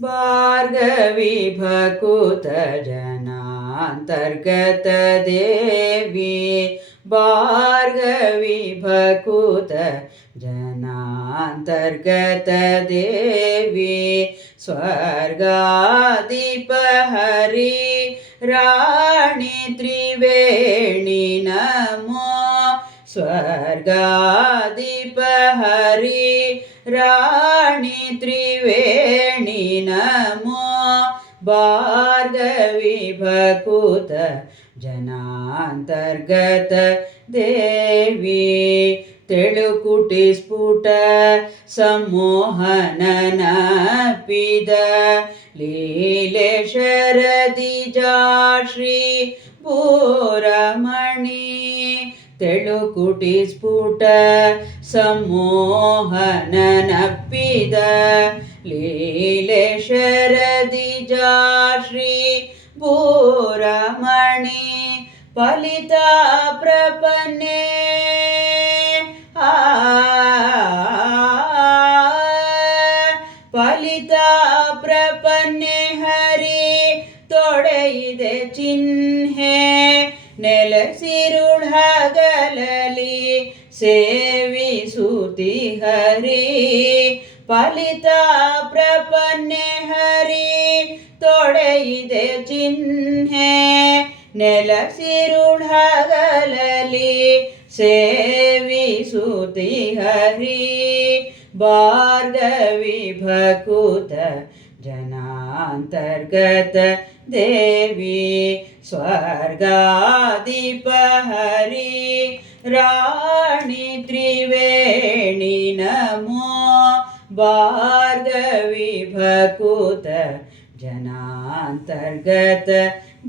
भार्गविभकुतजनान्तर्गतदेवी भार्गविभकुत जनान्तर्गतदेवी भार्गविभक्त जनान्तर्गत देवी राणी त्रिवेणी नमो। स्वर्गादिपहरी राणी त्रिवे नमो भार्गविभकुत जनान्तर्गत देवी तेलुकुटिस्फुट सम्मोहन पिद लीलेशरदिजा पूरमणि ತೆಳುಕುಟಿ ಸ್ಫುಟ ಸಂಮೋಹನನ ಪಿದ ಲೀಲೆ ಶರದಿ ಜಾಶ್ರೀ ಭೂರಮಣಿ ಫಲಿತ ಪ್ರಪನ್ನೆ ಆ ಫಲಿತ ಪ್ರಪನ್ನೆ ಹರಿ ತೊಡೆಯಿದೆ ಚಿಹ್ನೆ ನೆಲೆಸಿರುಳಗಲಲಿ ಸೇವಿಸುತಿ ಹರಿ ಫಲಿತ ಪ್ರಪನ್ನೆ ಹರಿ ತೊಡೆಯಿದೆ ಚಿಹ್ನೆ ನೆಲಸಿರುಳಗಲಲಿ ಸೇವಿಸುತಿ ಹರಿ ಭಾರ್ಗವಿ ಭಕುತ ಜನಾಂತರ್ಗತ देवी स्वर्गाधिपहरी राणि त्रिवेणी नमो भार्गविभकुत जनान्तर्गत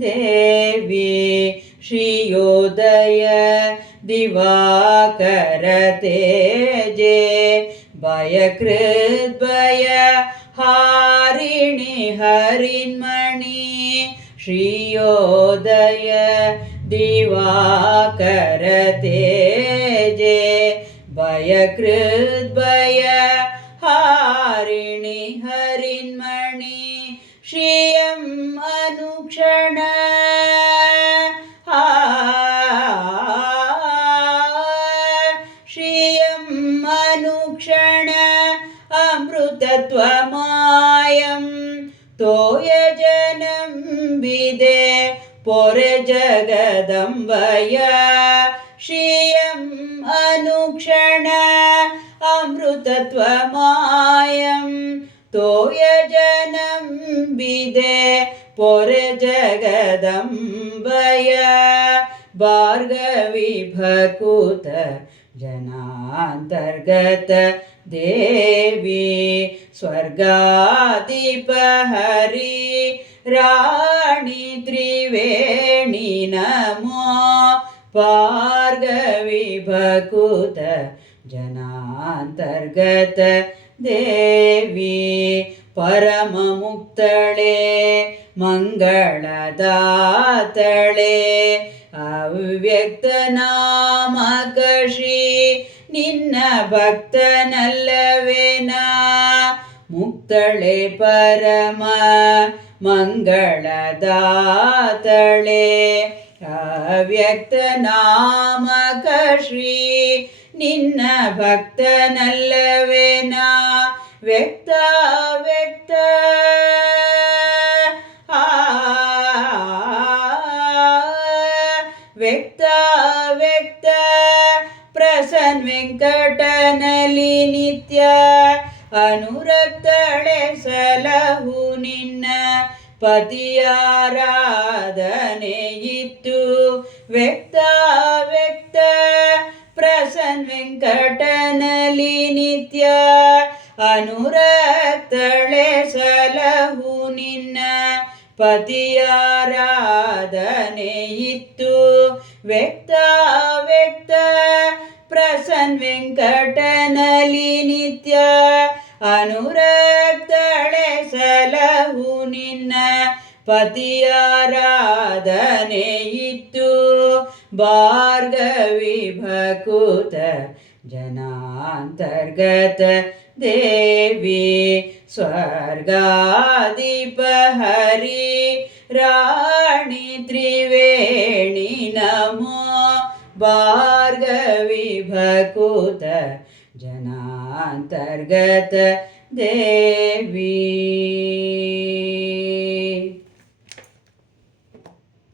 देवी श्रियोदय दिवाकरते जे भयकृद्भय हारिणि हरिन्म सूर्योदय दिवाकरतेजे भयकृद्भय हारिणि हरिन्मणि श्रियम् अनुक्षण श्रियम् अनुक्षण अमृतत्वमायं तोय पौरे जगदम्बया। श्रियम् अनुक्षण अमृतत्वमायं तोयजनं विदे पौरजगदम्बय भार्गविभकुत जनान्तर्गत देवी स्वर्गादिपहरी ಸ್ವರ್ಗಾಧಿಪಹರಿ ರಾಣಿ ತ್ರಿವೇಣಿ ನಮೋ ಭಾರ್ಗವಿ ಭಕುತ ಜನಾಂತರ್ಗತ ದೇವಿ ಪರಮ ಮುಕ್ತಳೆ ಮಂಗಳದಾತಳೆ ಅವ್ಯಕ್ತ ನಾಮಕ ಶ್ರೀ ನಿನ್ನ ಭಕ್ತನಲ್ಲವೇನಾ ಮುಕ್ತಳೆ ಪರಮ ಮಂಗಳದಾತಳೆ ಅವ್ಯಕ್ತ ನಾಮಕ ಶ್ರೀ ನಿನ್ನ ಭಕ್ತನಲ್ಲವೇನಾ ವ್ಯಕ್ತ ವ್ಯಕ್ತ ಆ ವ್ಯಕ್ತ ವ್ಯಕ್ತ ಪ್ರಸನ್ ವೆಂಕಟನಲಿ ನಿತ್ಯ ಅನುರಕ್ತಳೆ ಸಲಹು ನಿನ್ನ ಪತಿಯಾರಾಧನೆಯಿತ್ತು. ವ್ಯಕ್ತ ವ್ಯಕ್ತ ಪ್ರಸನ್ ವೆಂಕಟನಲಿ ನಿತ್ಯ ಅನುರತ್ತಳೆ ಸಲಹು ನಿನ್ನ ಪತಿಯಾರಾಧನೆಯಿತ್ತು. ವ್ಯಕ್ತ ವ್ಯಕ್ತ ಪ್ರಸನ್ ವೆಂಕಟನಲಿ ನಿತ್ಯ ಅನುರಕ್ತಳೆ ಸಲಹು ನಿನ್ನ ಪತಿಯಾರಾಧನೆ ಇತ್ತು ಭಾರ್ಗವಿ ಭಕುತ ಜನಾಂತರ್ಗತ ದೇವಿ ಸ್ವರ್ಗಾಧಿಪ ಹರಿ ರಾಣಿ ತ್ರಿವೇಣಿ ನಮೋ ಭಾರ್ಗವಿ कूत जनान्तर्गत देवी।